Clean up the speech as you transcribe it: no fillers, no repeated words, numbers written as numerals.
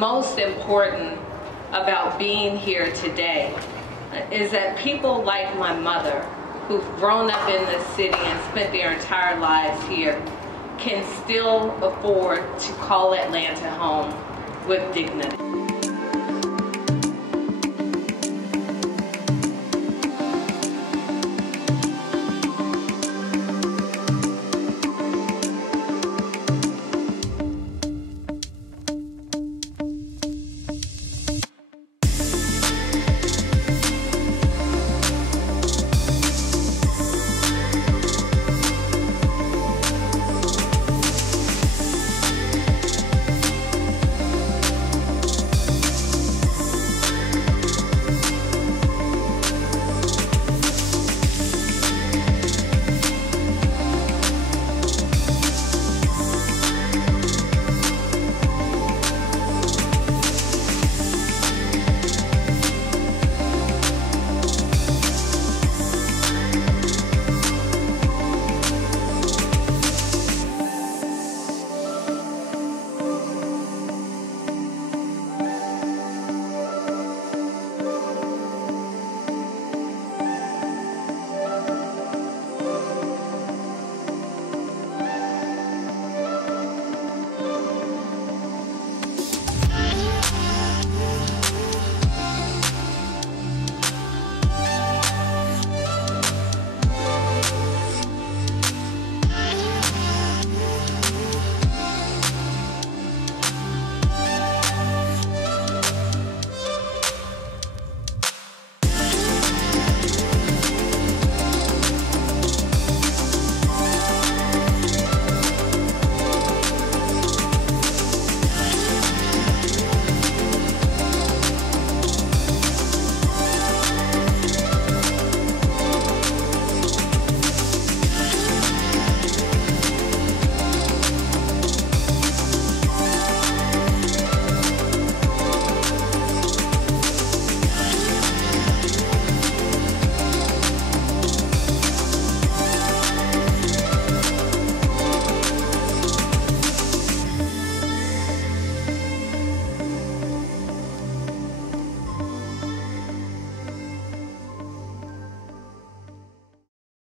most important about being here today is that people like my mother, who've grown up in this city and spent their entire lives here, can still afford to call Atlanta home with dignity.